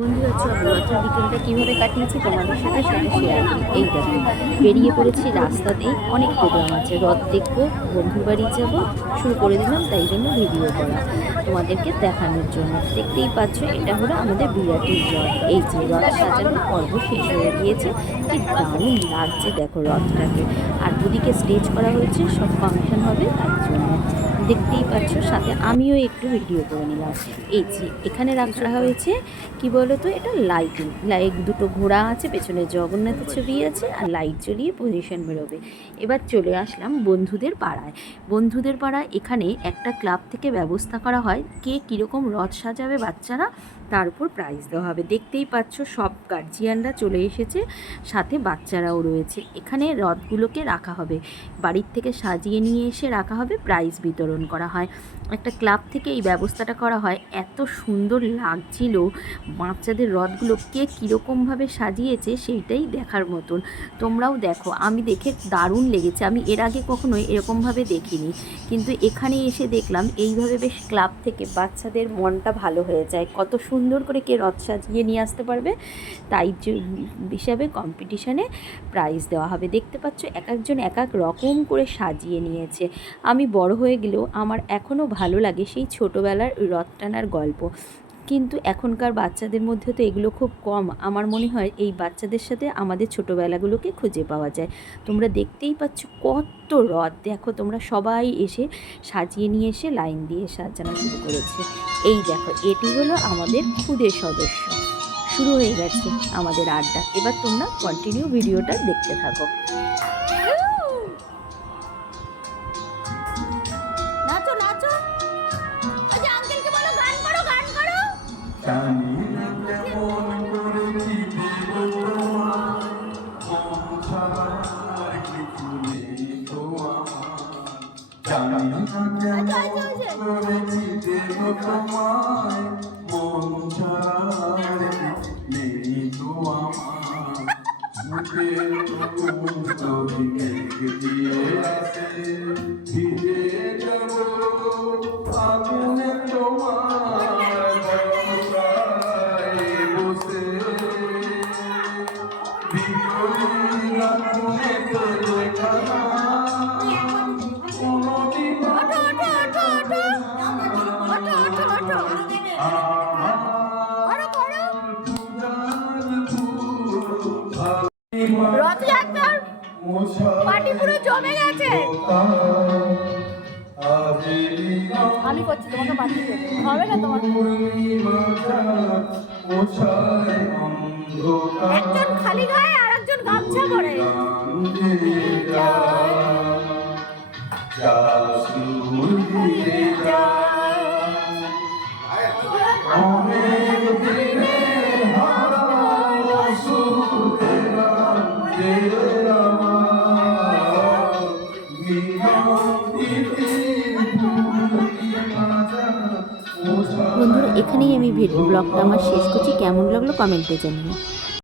বন্ধুরা চলো রথের বিকেলটা কীভাবে কাটিয়েছি তোমাদের সাথে? সেটা শেয়ার এই দেখো, বেরিয়ে পড়েছি রাস্তাতেই। অনেক প্রোগ্রাম আছে। রথ দেখব, বন্ধুর বাড়ি যাব, শুরু করে দিলাম, তাই জন্য ভিডিও করা। তোমাদেরকে দেখানোর জন্য। দেখতেই পাচ্ছ, এটা হলো আমাদের বিরাটির রথ। এই যে রথ সাজানোর পর্ব শেষ হয়ে গিয়েছে। কি দারুণ লাগছে দেখো রথটাকে। আর দুদিকে স্টেজ করা হয়েছে, সব ফাংশন হবে, তার জন্য। দেখতেই পাচ্ছ, সাথে আমিও একটু ভিডিও করে নিলাম। এই যে, এখানে রাখা হয়েছে, কি বলো? তো, এটা লাইটিং লাইট দুটো ঘোড়া আছে, পেছনে জগন্নাথের ছবি আছে, আর লাইট জ্বলিয়ে পজিশন বেরোবে। এবার চলে আসলাম বন্ধুদের পাড়ায়। বন্ধুদের পাড়ায় এখানে একটা ক্লাব থেকে ব্যবস্থা করা হয়, কে কীরকম রথ সাজাবে বাচ্চারা, তার উপর প্রাইজ দেওয়া হবে। দেখতেই পাচ্ছ সব গার্জিয়ানরা চলে এসেছে, সাথে বাচ্চারাও রয়েছে। এখানে রথগুলোকে রাখা হবে। বাড়ির থেকে সাজিয়ে নিয়ে এসে রাখা হবে প্রাইজ বিতরণ করা হয়। একটা ক্লাব থেকে এই ব্যবস্থাটা করা হয়। এত সুন্দর লাগছিল বাচ্চাদের রথগুলো কে কীরকমভাবে সাজিয়েছে সেইটাই দেখার মতন। তোমরাও দেখো, আমি দেখে দারুণ লেগেছে। আমি এর আগে কখনোই এরকমভাবে দেখিনি। কিন্তু এখানে এসে দেখলাম, এইভাবে বেশ ক্লাব থেকে বাচ্চাদের মনটা ভালো হয়ে যায়। কত সুন্দর করে কে রথ সাজিয়ে নিয়ে আসতে পারবে, তাই হিসাবে কম্পিটিশানে প্রাইজ দেওয়া হবে। দেখতে পাচ্ছ, এক একজন এক এক রকম করে সাজিয়ে নিয়েছে। আমি বড় হয়ে গেলেও আমার এখনও ভালো লাগে সেই ছোটোবেলার রথ টানার গল্প। কিন্তু এখনকার বাচ্চাদের মধ্যে তো এগুলো খুব কম। আমার মনে হয় এই বাচ্চাদের সাথে আমাদের ছোটোবেলাগুলোকে খুঁজে পাওয়া যায়। তোমরা দেখতেই পাচ্ছ কত রথ। দেখো, তোমরা সবাই এসে সাজিয়ে নিয়ে এসে লাইন দিয়ে সাজানো শুরু করেছে। এই দেখো, এটি হলো আমাদের খুদের সদস্য। শুরু হয়ে গেছে আমাদের আড্ডা। এবার তোমরা কন্টিনিউ ভিডিওটা দেখতে থাকো। জানি না কেমন করেছি দেব তোমার মন ছাড়া আর কিছু নেই তো আমার। জানি না কেমন করেছি দেব তোমায় মন ছাড়া আর কিছু নেই তো আমার। মুখে তো দিয়ে আসে ভিজে যাব আগুনে রথযাত্রার পুরো গেছে আমি করছি তোমাকে পাঠিয়ে হবে না তোমার? এখানেই আমি ব্লগটা আমার শেষ করছি। কেমন লাগল কমেন্টে জানিও।